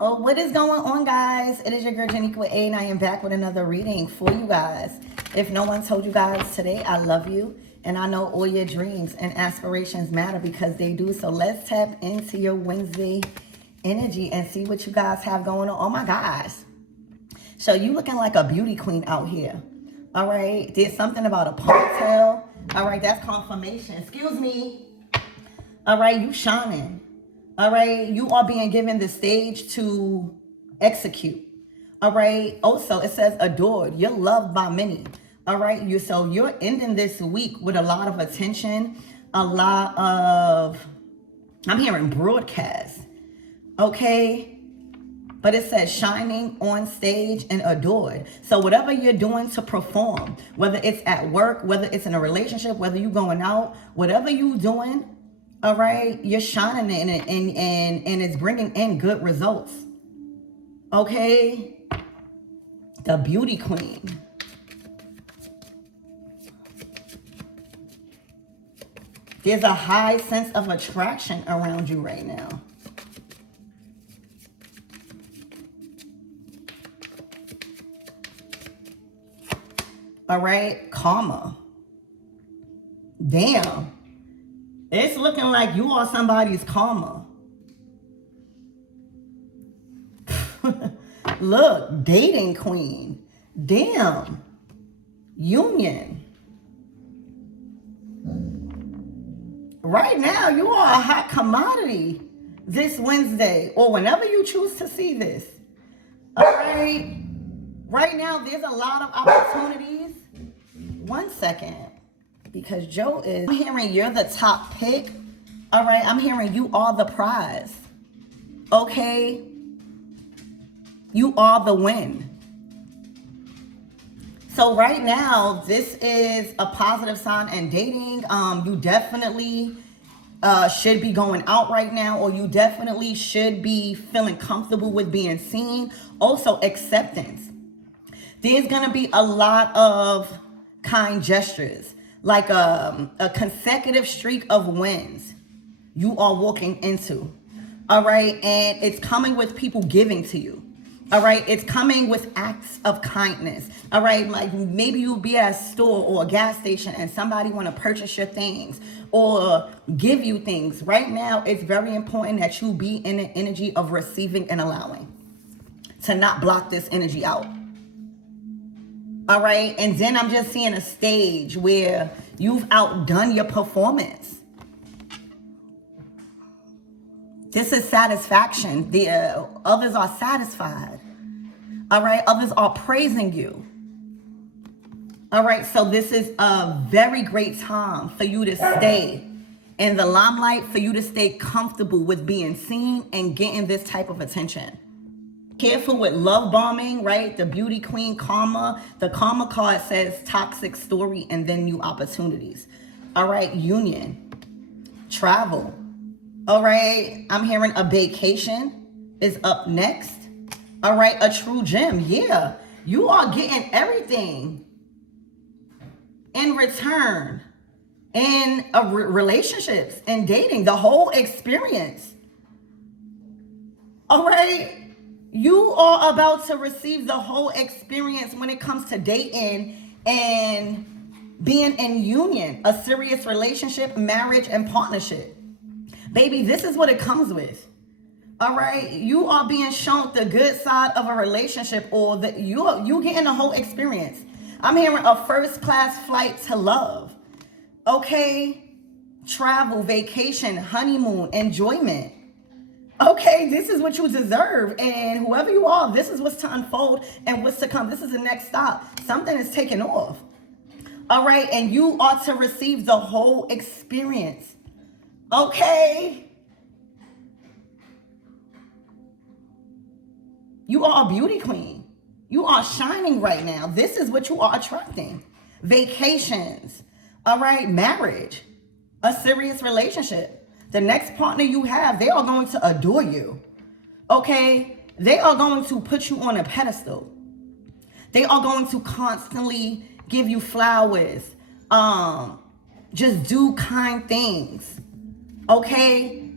Oh, what is going on, guys? It is your girl Janique with A, and I am back with another reading for you guys. If no one told you guys today, I love you, and I know all your dreams and aspirations matter because they do. So let's tap into your Wednesday energy and see what you guys have going on. Oh my gosh. So you looking like a beauty queen out here. All right. There's something about a ponytail. All right. That's confirmation. Excuse me. All right. You shining. All right, you are being given the stage to execute. All right. Also, it says adored. You're loved by many. All right. You're ending this week with a lot of attention, a lot of, I'm hearing broadcast. Okay. But it says shining on stage and adored. So whatever you're doing to perform, whether it's at work, whether it's in a relationship, whether you're going out, whatever you're doing, all right, you're shining in it and it's bringing in good results. Okay, the beauty queen. There's a high sense of attraction around you right now. All right, karma. Damn. It's looking like you are somebody's karma. Look, dating queen. Damn. Union. Right now, you are a hot commodity this Wednesday or whenever you choose to see this. All right. Right now, there's a lot of opportunities. 1 second. Because Joe is, I'm hearing you're the top pick. All right, I'm hearing you are the prize. Okay? You are the win. So right now, this is a positive sign in dating. You definitely should be going out right now, or you definitely should be feeling comfortable with being seen. Also, acceptance. There's going to be a lot of kind gestures. Like a consecutive streak of wins you are walking into. All right. And it's coming with people giving to you. All right. It's coming with acts of kindness. All right. Like maybe you'll be at a store or a gas station and somebody want to purchase your things or give you things. Right now, it's very important that you be in the energy of receiving and allowing, to not block this energy out. All right. And then I'm just seeing a stage where you've outdone your performance. This is satisfaction. The others are satisfied. All right. Others are praising you. All right. So this is a very great time for you to stay in the limelight, for you to stay comfortable with being seen and getting this type of attention. Careful with love bombing, right? The beauty queen, karma. The karma card says toxic story and then new opportunities. All right, union, travel. All right, I'm hearing a vacation is up next. All right, a true gem. Yeah, you are getting everything in return in relationships and dating, the whole experience. All right. You are about to receive the whole experience when it comes to dating and being in union, a serious relationship, marriage, and partnership. Baby, this is what it comes with. All right. You are being shown the good side of a relationship, or that you getting the whole experience. I'm hearing a first class flight to love. Okay. Travel, vacation, honeymoon, enjoyment. Okay, this is what you deserve. And whoever you are, this is what's to unfold and what's to come. This is the next stop. Something is taking off. All right, and you are to receive the whole experience. Okay. You are a beauty queen. You are shining right now. This is what you are attracting. Vacations. All right, marriage. A serious relationship. The next partner you have, they are going to adore you. Okay? They are going to put you on a pedestal. They are going to constantly give you flowers. Just do kind things. Okay?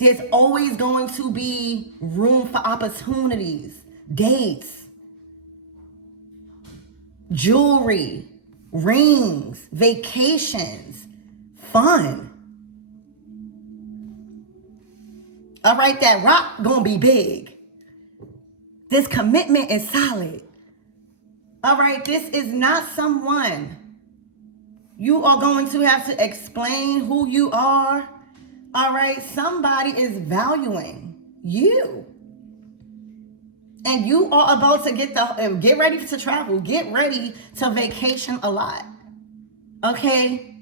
There's always going to be room for opportunities, dates, jewelry, rings, vacations, fun. All right, that rock gonna be big. This commitment is solid. All right, this is not someone you are going to have to explain who you are. All right, somebody is valuing you. And you are about to get ready to travel, get ready to vacation a lot. Okay?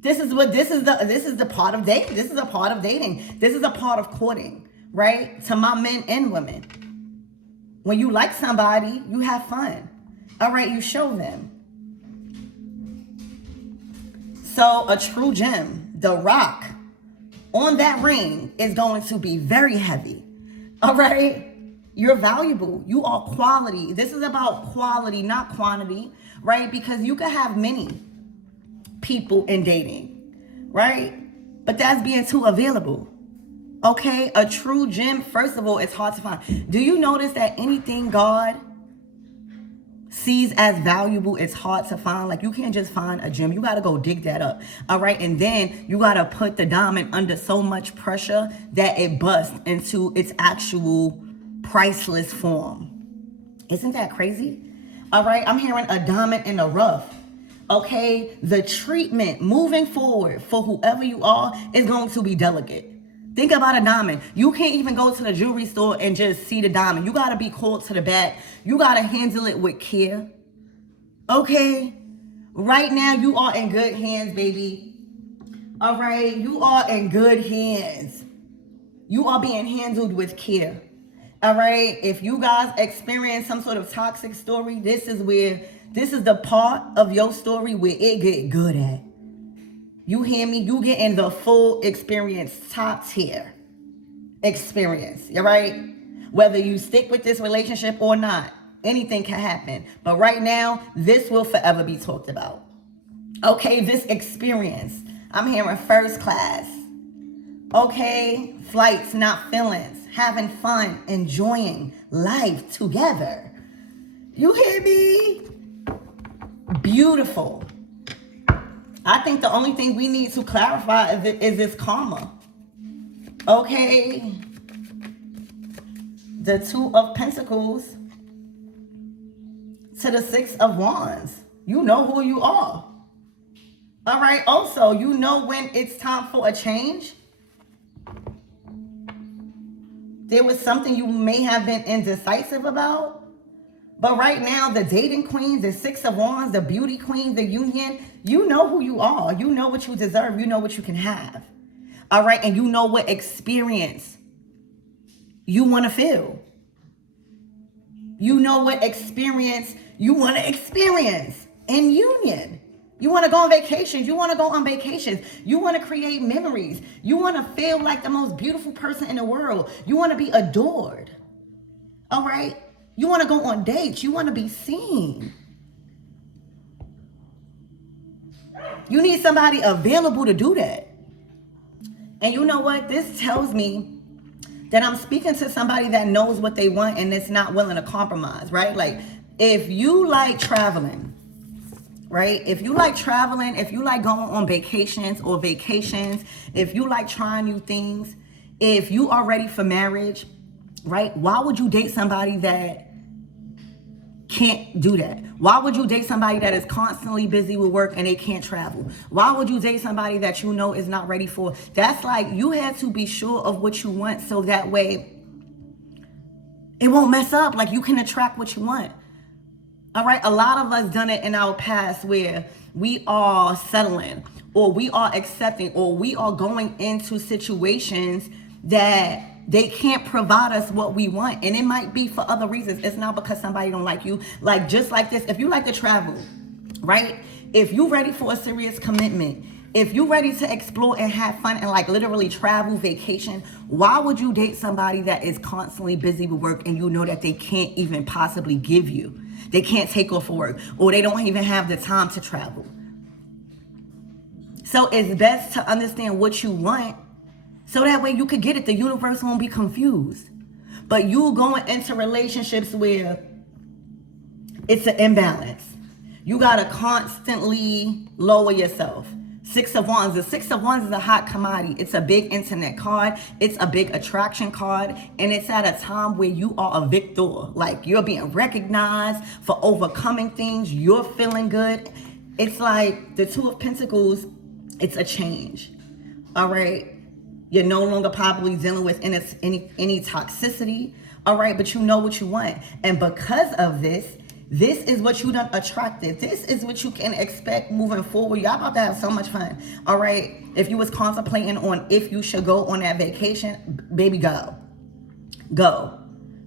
This is the part of dating. This is a part of dating. This is a part of courting, right? To my men and women. When you like somebody, you have fun. All right, you show them. So a true gem, the rock on that ring is going to be very heavy. All right? You're valuable. You are quality. This is about quality, not quantity, right? Because you could have many people in dating, right? But that's being too available. Okay? A true gem, first of all, it's hard to find. Do you notice that anything God sees as valuable, it's hard to find? Like, you can't just find a gem. You got to go dig that up. All right? And then you got to put the diamond under so much pressure that it busts into its actual priceless form. Isn't that crazy? All right? I'm hearing a diamond in the rough. Okay? The treatment moving forward for whoever you are is going to be delicate. Think about a diamond. You can't even go to the jewelry store and just see the diamond. You got to be called to the back. You got to handle it with care. Okay? Right now, you are in good hands, baby. All right? You are in good hands. You are being handled with care. All right? If you guys experience some sort of toxic story, this is the part of your story where it get good at. You hear me? You getting the full experience, top tier experience, all right? Whether you stick with this relationship or not, anything can happen. But right now, this will forever be talked about. Okay, this experience. I'm hearing first class. Okay, flights, not feelings. Having fun, enjoying life together. You hear me? Beautiful. I think the only thing we need to clarify is this karma. Okay. The Two of Pentacles to the Six of Wands. You know who you are. All right. Also, you know when it's time for a change. There was something you may have been indecisive about. But right now, the dating queen, the Six of Wands, the beauty queen, the union, you know who you are. You know what you deserve. You know what you can have. All right. And you know what experience you want to feel. You know what experience you want to experience in union. You want to go on vacations. You want to go on vacations. You want to create memories. You want to feel like the most beautiful person in the world. You want to be adored. All right. You want to go on dates. You want to be seen. You need somebody available to do that. And you know what? This tells me that I'm speaking to somebody that knows what they want and is not willing to compromise, right? Like, if you like traveling, right? If you like traveling, if you like going on vacations, if you like trying new things, if you are ready for marriage, right? Why would you date somebody that can't do that? Why would you date somebody that is constantly busy with work and they can't travel? Why would you date somebody that you know is not ready for? That's like, you have to be sure of what you want so that way it won't mess up. Like, you can attract what you want. All right. A lot of us done it in our past where we are settling or we are accepting or we are going into situations that they can't provide us what we want. And it might be for other reasons. It's not because somebody don't like you. Like, just like this, if you like to travel, right? If you're ready for a serious commitment, if you're ready to explore and have fun and like literally travel, vacation, why would you date somebody that is constantly busy with work and you know that they can't even possibly give you? They can't take off for work or they don't even have the time to travel. So it's best to understand what you want So that way you could get it. The universe won't be confused. But you going into relationships where it's an imbalance. You got to constantly lower yourself. Six of Wands. The Six of Wands is a hot commodity. It's a big internet card. It's a big attraction card. And it's at a time where you are a victor. Like, you're being recognized for overcoming things. You're feeling good. It's like the Two of Pentacles. It's a change. All right. You're no longer probably dealing with any toxicity. All right. But you know what you want. And because of this is what you done attracted. This is what you can expect moving forward. Y'all about to have so much fun. All right. If you was contemplating on if you should go on that vacation, baby, go. Go.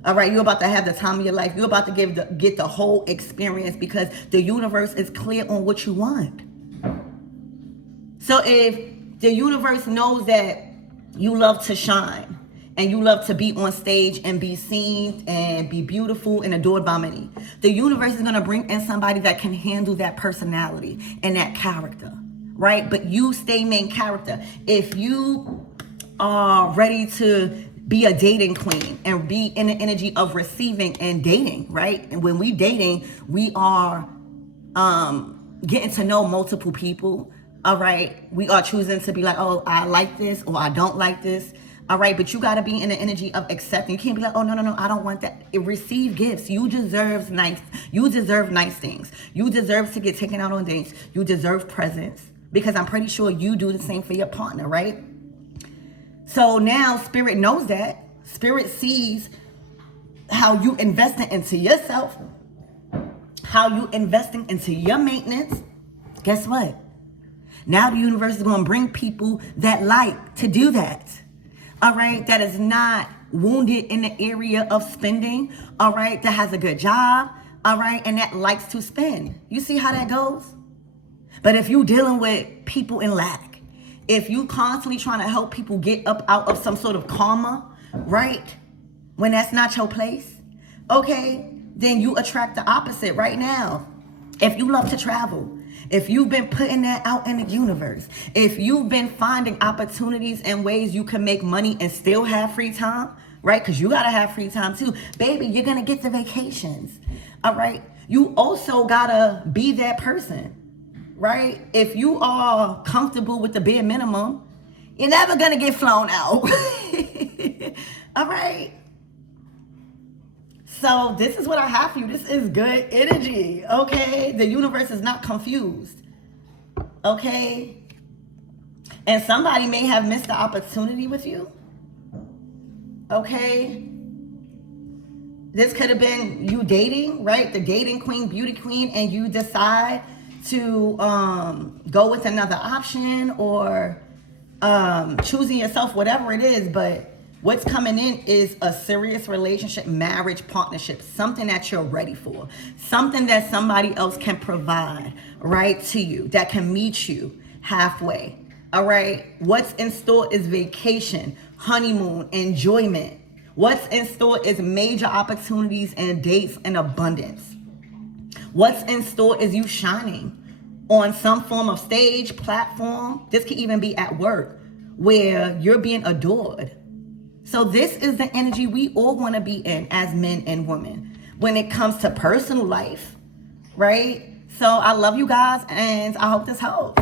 All right. You're about to have the time of your life. You're about to get the whole experience because the universe is clear on what you want. So if the universe knows that you love to shine, and you love to be on stage and be seen and be beautiful and adored by many, the universe is going to bring in somebody that can handle that personality and that character, right? But you stay main character. If you are ready to be a dating queen and be in the energy of receiving and dating, right? And when we dating, we are getting to know multiple people, all right? We are choosing to be like, oh, I like this or I don't like this. All right, but you got to be in the energy of accepting. You can't be like, oh, no, I don't want that. Receive gifts. You deserve nice things. You deserve to get taken out on dates. You deserve presents because I'm pretty sure you do the same for your partner, right? So now Spirit knows that. Spirit sees how you investing into yourself, how you investing into your maintenance. Guess what? Now the universe is going to bring people that like to do that. All right, that is not wounded in the area of spending, all right, that has a good job, all right, and that likes to spend. You see how that goes? But if you're dealing with people in lack, if you constantly trying to help people get up out of some sort of karma, right, when that's not your place, okay, then you attract the opposite right now. If you love to travel, if you've been putting that out in the universe, if you've been finding opportunities and ways you can make money and still have free time, right? Because you got to have free time too. Baby, you're going to get the vacations, all right? You also got to be that person, right? If you are comfortable with the bare minimum, you're never going to get flown out, all right? So this is what I have for you. This is good energy, okay? The universe is not confused, okay? And somebody may have missed the opportunity with you, okay? This could have been you dating, right? The dating queen, beauty queen, and you decide to go with another option or choosing yourself, whatever it is, but what's coming in is a serious relationship, marriage, partnership, something that you're ready for, something that somebody else can provide right to you, that can meet you halfway. All right. What's in store is vacation, honeymoon, enjoyment. What's in store is major opportunities and dates and abundance. What's in store is you shining on some form of stage, platform. This could even be at work where you're being adored. So this is the energy we all want to be in as men and women when it comes to personal life, right? So I love you guys and I hope this helps.